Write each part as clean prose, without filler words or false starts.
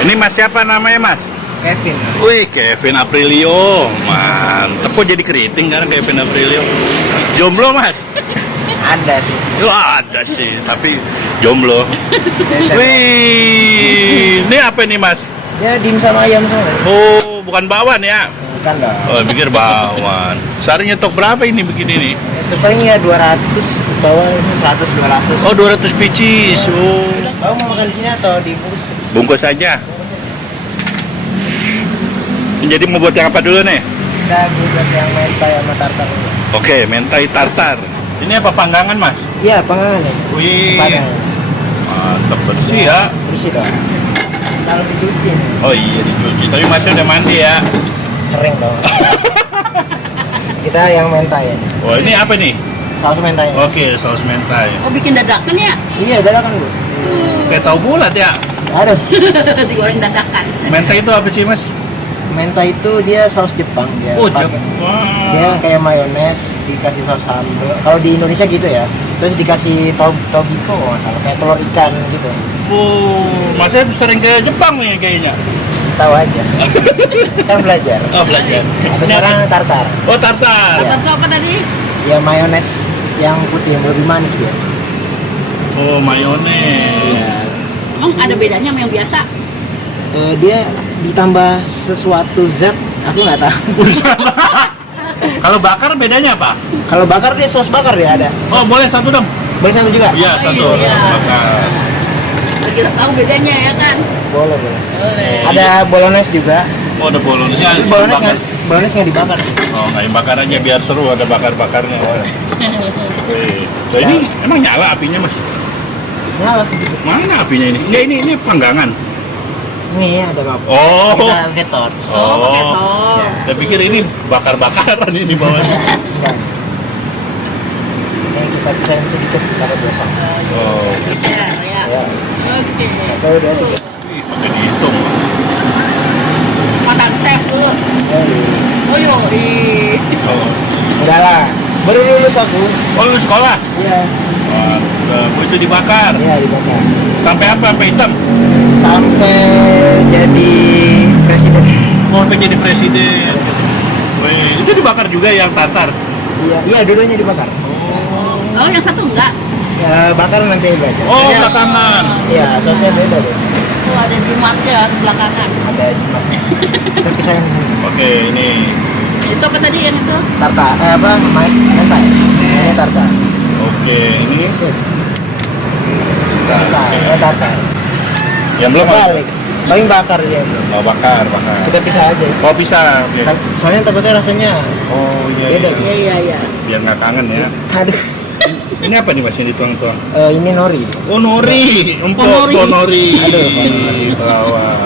Ini Mas siapa namanya Mas? Kevin. Wih, Kevin Aprilio. Mantep kok jadi keriting kan Kevin Aprilio. Jomblo Mas? Ada sih. Ada sih, tapi jomblo. Biasa. Wih, ini apa nih Mas? Ya dimsum ayam soalnya. Oh, bukan bakwan ya? Bukan dong. Oh, pikir bakwan. Sehari nyetok berapa ini begini nih? Itu paling ya 200 bawah 100 200. Oh, 200 pieces. Oh, Kamu mau makan di sini atau dibungkus? bungkus saja. Jadi mau buat yang apa dulu nih? Kita buat yang mentai sama tartar. Oke, mentai tartar. Ini apa panggangan Mas? Iya, panggangan ya. Wih, Padang. mantap bersih ya. Bersih dong. Kalau dicuci nih, Oh iya dicuci, tapi Masnya udah mandi ya. sering dong. Kita yang mentai ya. Oh ini apa nih? Saus mentai. Oke, saus mentai. Oh bikin dadakan ya? Iya, dadakan Bu. Kayak tahu bulat ya. Aduh. Digoreng dadakan. Mentai itu apa sih Mas? Mentai itu dia saus Jepang dia. Oh, pakai- Jepang. Dia kayak mayones dikasih saus sambal. Kalau di Indonesia gitu ya. Terus dikasih tobiko kalau kayak telur ikan gitu. Oh, Masnya sering ke Jepang nih kayaknya. Tahu aja. Kan belajar. Oh, belajar. Ada sekarang tartar. Oh, tartar. Iya. Tentu apa tadi? Ya mayones yang putih yang lebih manis dia. Oh, mayones. Iya. Emang ada bedanya sama yang biasa? Dia ditambah sesuatu zat, aku nggak tahu. Kalau bakar bedanya apa? Kalau bakar dia saus bakar dia ada. Oh, boleh satu dong. Boleh satu juga? Iya, Oh, satu. iya. Saus bakar. Kita tahu bedanya ya kan? Boleh boleh. Boleh. Ada bolognese juga. Oh, ada bolognese. Tapi bolognese nggak dibakar. Oh, nggak bakar aja biar seru, ada bakar-bakarnya. Wih. Nah, ini emang nyala apinya Mas? Nyala sedikit. Mana apinya ini? Enggak, ini panggangan. Nih ada apa? Oh. Kita pakai torch. Oh, pakai Oh. tol. Saya pikir ini bakar-bakaran ini bawahnya. Enggak. Ini kita pisahin sedikit karena biasa. Oh. Share ya. Ya. Oke. Satu dua tiga. Wih, pakai dihitung. Makan chef dulu. Oh yo, Oh. Enggak lah. Baru lulus aku. Oh, lu sekolah? Iya. Mantap. Oh, itu dibakar. Iya dibakar. Sampai apa? Sampai hitam? Sampai jadi presiden. Oh, sampai jadi presiden. Wih, itu dibakar juga yang tartar. Iya, iya dulunya dibakar. Oh yang satu enggak? Ya bakar nanti belajar. Oh, Iya, belakangan. Iya, sausnya beda deh. Oh ada jumatnya di belakangan. Ada jimatnya. Kita pisahin Oke, ini. Itu apa tadi yang itu? tartar. Apa? Mentai. Ini tartar. Oke, ini. Sip. Tartar. Tartar. Yang belum apa? Balik. Paling bakar dia. Oh, bakar. Kita pisah aja. Oh, bisa. Oke. Soalnya takutnya rasanya Oh, iya. beda. iya. Iya iya iya. Biar nggak kangen ya. Aduh. Ini apa nih Mas yang dituang-tuang? Ini nori. Oh, nori. Empuk nori. nori. Aduh. Pelawak.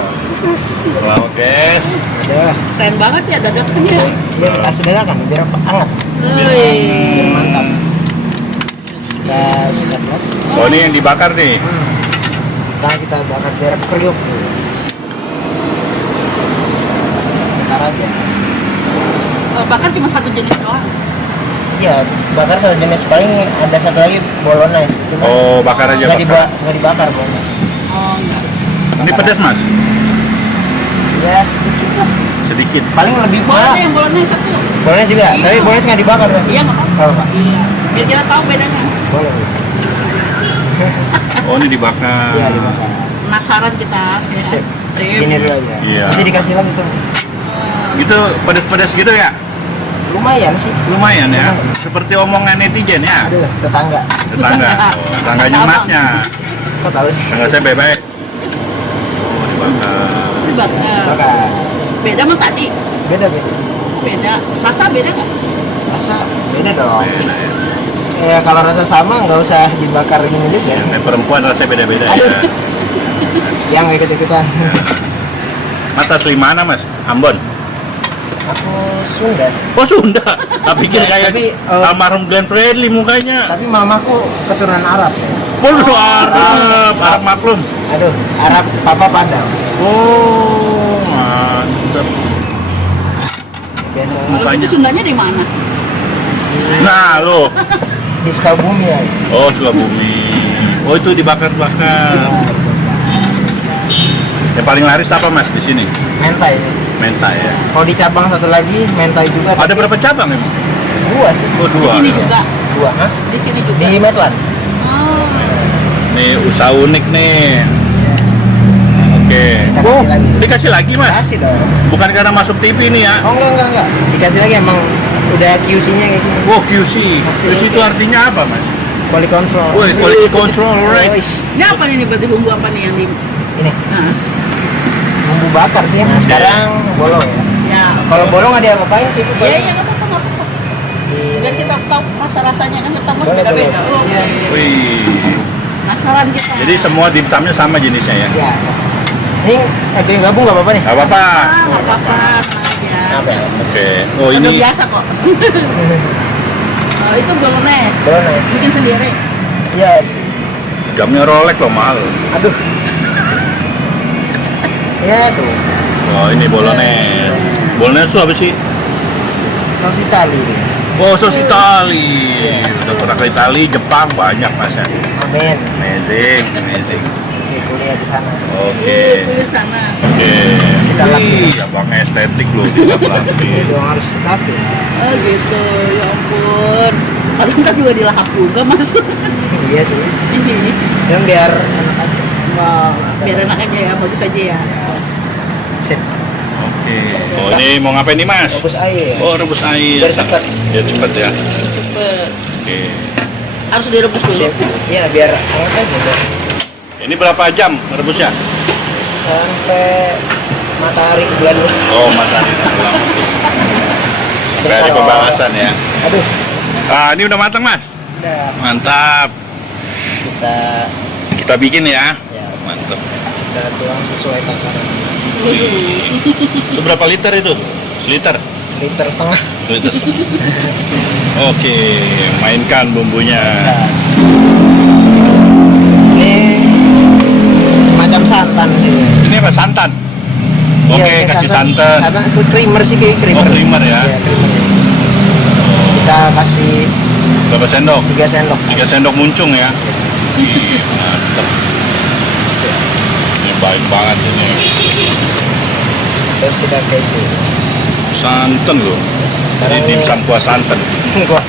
Pelawak, guys. Ada. Keren banget ya dadakannya. Biar aslinya kan biar hangat. Biar Wih. mantap. Kita steples. Oh, ini yang dibakar nih. Kita bakar biar kriuk. Bentar aja. Bakar cuma satu jenis doang. Iya, bakar satu jenis, paling ada satu lagi bolognese. Cuma Oh, bakar aja. nggak Bakar. nggak dibakar bolognese. Oh enggak. Ini pedas Mas? Ya sedikit lah. Sedikit. Paling lebih Boleh banyak. yang bolognese satu. Bolognese juga, Iya. tapi bolognese nggak dibakar kan? Iya nggak apa-apa. Kalau Pak. Iya. Biar kita tahu bedanya. Boleh. Oh, ini dibakar. Iya dibakar. Penasaran kita. Ya. Sip. Sip. Gini dulu aja. Iya. Nanti dikasih lagi tuh. Gitu pedas-pedas gitu ya? Lumayan sih. Lumayan ya. Seperti omongan netizen ya. Aduh, tetangga. Tetangga. Oh, tetangganya Masnya. Kok tahu sih? Tetangga saya baik-baik. Oh, dibakar. Dibakar. Bakar. Beda sama tadi. Beda beda. Beda. Rasa beda nggak? Rasa beda dong. Beda ya. Ya kalau rasa sama nggak usah dibakar gini juga. Yang perempuan rasanya beda-beda ya. Aduh. Yang ikut-ikutan. Mas asli mana Mas? Ambon? Aku Sunda. Oh Sunda? Tak pikir kayak Tapi, almarhum Glenn Fredly mukanya. Tapi mamaku keturunan Arab. Oh Arab, Arab maklum. Aduh, Arab papa Padang. Oh mantep. Biasanya Kalau Mukanya. itu Sundanya di mana? Nah lo. di Sukabumi ya. Oh Sukabumi. Oh itu dibakar-bakar. Iya. Yang paling laris apa mas di sini? Mentai. Mentai ya. Kalau di cabang satu lagi mentai juga. Ada tapi berapa cabang emang? Dua sih. Oh, Di dua. sini juga. Dua. Hah? Di sini juga. Di Medland. Oh. Nih usaha unik nih. Oke. Kita kasih lagi. Dikasih lagi mas? Kasih dong. Bukan karena masuk TV nih ya? Oh enggak. Dikasih lagi emang udah QC-nya kayak gini. Oh QC. Hasil QC itu artinya apa mas? Quality control. Oh quality control, right? Wis. Ini apa nih berarti bumbu apa nih yang di? Ini Nah, bumbu bakar sih. Nah, sekarang bolong ya. ya. Kalau bolong ada yang ngapain sih itu? Iya, iya, nggak apa-apa, nggak apa-apa. Biar kita tahu rasa rasanya kan kita Boleh, beda-beda. boleh. Oh, oke. Iya. Wih. Penasaran kita. Jadi semua dimsumnya sama jenisnya ya? Ya. Ini ada yang gabung nggak apa-apa nih? Gak apa-apa. Nggak apa-apa, tenang aja. Apa ya? Oke. Oh Udah ini biasa kok. Itu bolognese. Bolognese. Bikin sendiri. Iya. jamnya Rolex loh mahal. Aduh. Ya tuh. Oh ini bolognese. Bolognese itu apa sih? Sosis tali dia. Oh sos Itali. Udah pernah ke Itali, Jepang banyak mas ya. Amin. Amazing. Oke, kuliah di sana. Oke. Di sana. Oke. Kita Wih, abangnya estetik loh, kita Itu dong harus rapi. Oh gitu, ya ampun. Kadang kan juga dilahap juga mas. Iya sih. Ini. Yang biar enak aja. Wow, biar enak aja ya, bagus aja ya. Sip. Oke. Oh ini mau ngapain nih mas? Rebus air. Oh rebus air. Biar cepat. Biar cepat ya. Cepet. Oke. Harus direbus dulu. Sip. Iya, biar hangat aja udah. Ini berapa jam rebusnya? Sampai matahari ke bulan. Oh matahari pulang. Sampai ada pembahasan ya. Aduh. Ah ini udah matang mas? Udah Mantap. kita Kita bikin ya. ya Mantap. kita tuang sesuai takaran. Itu berapa liter itu? Liter. Liter setengah. Liter. Oke, mainkan bumbunya. Nah. Ini semacam santan sih. Ini apa santan? Oke, Iya, kayak kasih santan. Santan itu creamer sih kayak creamer. Oh, creamer ya. Iya, creamer. Kita kasih Berapa sendok? 3 sendok. 3 sendok muncung ya. Ih, mantap. Ini baik banget ini. Terus kita keju. Santan loh. Sekarang Ini dimsum kuah santan. kuah.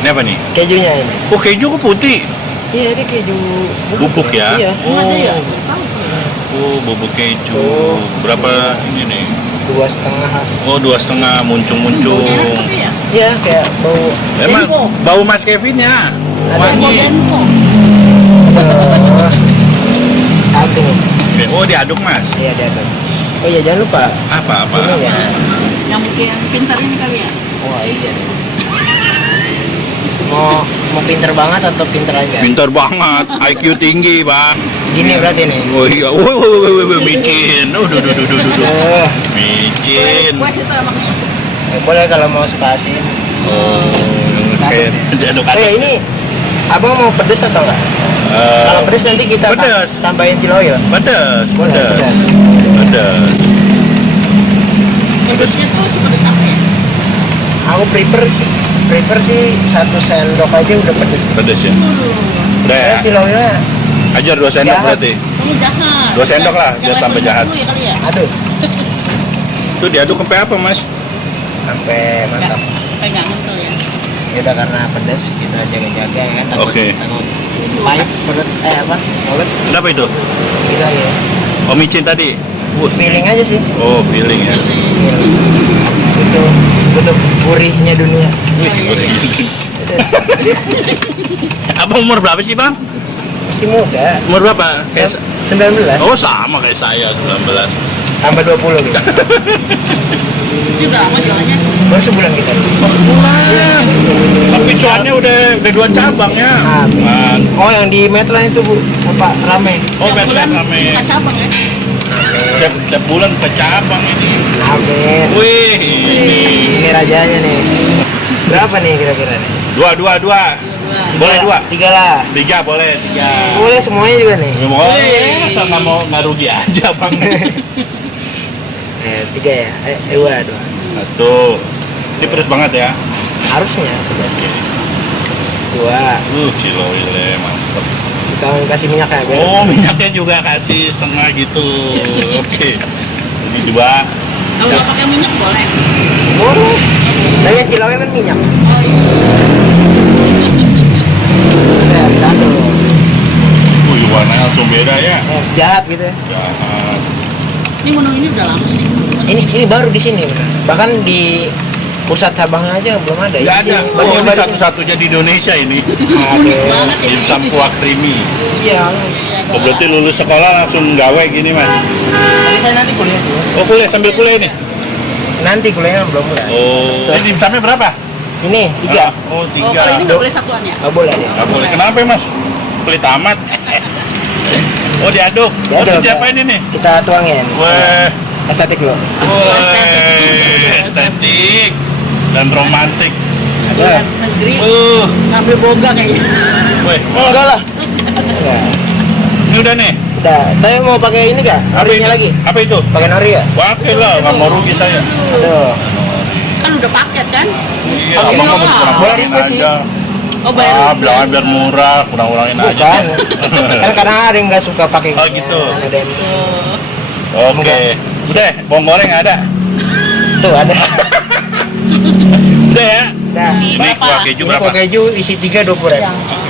Ini apa nih? Kejunya ini. Oh keju kok putih. Iya, ini keju Bubuk ya? Iya. Oh, aja ya? Tahu sebenarnya. Oh bubuk keju. Oh. Berapa ini nih? 2,5. Oh 2,5 muncung-muncung. Enak tapi ya. Iya, kayak bau Emang Denko. bau Mas Kevin ya? Ada Mau Wangi. Denko. daging. Oke, oh diaduk Mas. Iya, dia ada. Oh iya, jangan lupa. Apa? Ini ya. Yang bikin pintar ini kali ya. Wah, iya nih. Mau pinter banget atau pinter aja? Pintar banget, IQ tinggi bang. Segini berarti nih. Oh iya, micin. Duh. Eh, Micin. Kuas itu emangnya. boleh kalau mau spasi. Oh, kayak diaduk. Oh ya, ini abang mau pedes atau enggak? Kalau pedes nanti kita pedes. tambahin ciloyo. Pedas. Boleh, pedas. Pedas. Pedesnya tuh seperti apa ya? Aku prefer sih 1 sendok aja udah pedes. Pedas ya. Udah ya. Ciloyo Ajar 2 sendok Jahat. berarti. Kamu jahat. 2 sendok lah, biar Yang tambah level jahat. 10 ya kali ya? aduh, Itu diaduk sampai apa mas? sampai mantap. Sampai nggak ngentel ya. Ya udah karena pedes kita jaga-jaga ya kan. Oke. Takut pahit perut mulut Kenapa itu? gitu aja. Ya. Oh micin tadi. Feeling aja sih. Oh feeling ya. Feeling. Butuh gurihnya dunia. Apa umur berapa sih bang? Masih muda. Umur berapa? Kayak 19 oh sama kayak saya 19. tambah 20 gitu. Ini udah lama jalannya. Baru sebulan kita. Sebulan. Tapi cuannya udah 2 cabang ya. Amin. Oh yang di Medland itu Bu, apa rame? Oh Tiap betul bulan rame. bukan cabang ya. Tiap bulan ke cabang ini. Amin. Wih ini. Ini rajanya nih. Berapa nih kira-kira nih? Dua. Boleh 2. 3 lah. 3 boleh 3. Boleh semuanya juga nih. Boleh. Asal nggak mau nggak rugi aja bang. 3 ya. 2. Satu. Ini pedes banget ya. Harusnya pedas. 2. Ciloile mantap. Kita Kalian kasih minyaknya biar. Oh, minyaknya juga kasih setengah gitu. Oke. Ini dua. Kalau nggak pakai minyak boleh. Boleh. Tapi yang ciloknya kan minyak. Oh iya. Saya dado. Wih, warnanya langsung beda ya. Sejahat gitu ya. Jahat. Ini menu ini udah lama ini. Ini baru di sini. Bahkan di pusat cabangnya aja belum ada. Nggak ada. Ini Oh, ini baru- satu-satunya di Indonesia ini. Unik Ada. banget ini. Dimsum kuah creamy. Iya. Oh, berarti lulus sekolah langsung gawe gini, Mas. Tapi saya nanti kuliah dulu. Oh, kuliah sambil kuliah ini. Nanti kuliahnya belum mulai. Oh, ini dimsumnya berapa? Ini 3. Oh, Oh, 3. kalau ini nggak boleh satuan ya? Nggak boleh ya. Nggak boleh. Kenapa, Mas? Pelit amat. Oh, diaduk. Oh, Diaduk, itu ya. diapain ini? Kita tuangin. Weh. Estetik loh. Weh, estetik dan romantik. Ya. Luar negeri ngambil boga kayaknya. Weh, Oh, enggak lah. Enggak. ini udah nih. Udah. Tapi mau pakai ini nggak? Apa Norinya ini? lagi? Apa itu? Pakai nori ya? Pakai lah, nggak mau rugi saya. Aduh. Kan udah paket kan? Iya, Pakai abang lah. mau kurang Boleh kurangin request sih. aja. Oh bayar. Ah, bilang aja biar murah, kurang-kurangin aja. Bukan. Kan karena ada yang nggak suka pakai. Oh, gitu. Ada yang Oke. Udah, bawang goreng ada. tuh ada. Udah ya. Nah, Ini Berapa? kuah keju ini berapa? kue keju isi 3 20.000.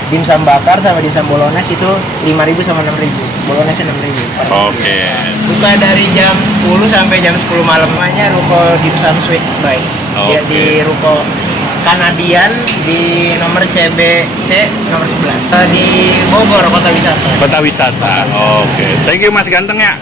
Dimsum bakar sama dimsum bolognese itu 5.000 sama 6.000. Bolognese 6.000. Oke. Buka dari jam 10 sampai jam 10 malam. Namanya Ruko Dimsum Sweet Bites. Dia Oke. di Ruko Kanadian di nomor CBC nomor 11. Di Bogor Kota Wisata. Kota wisata. Oke. Thank you Mas Ganteng ya.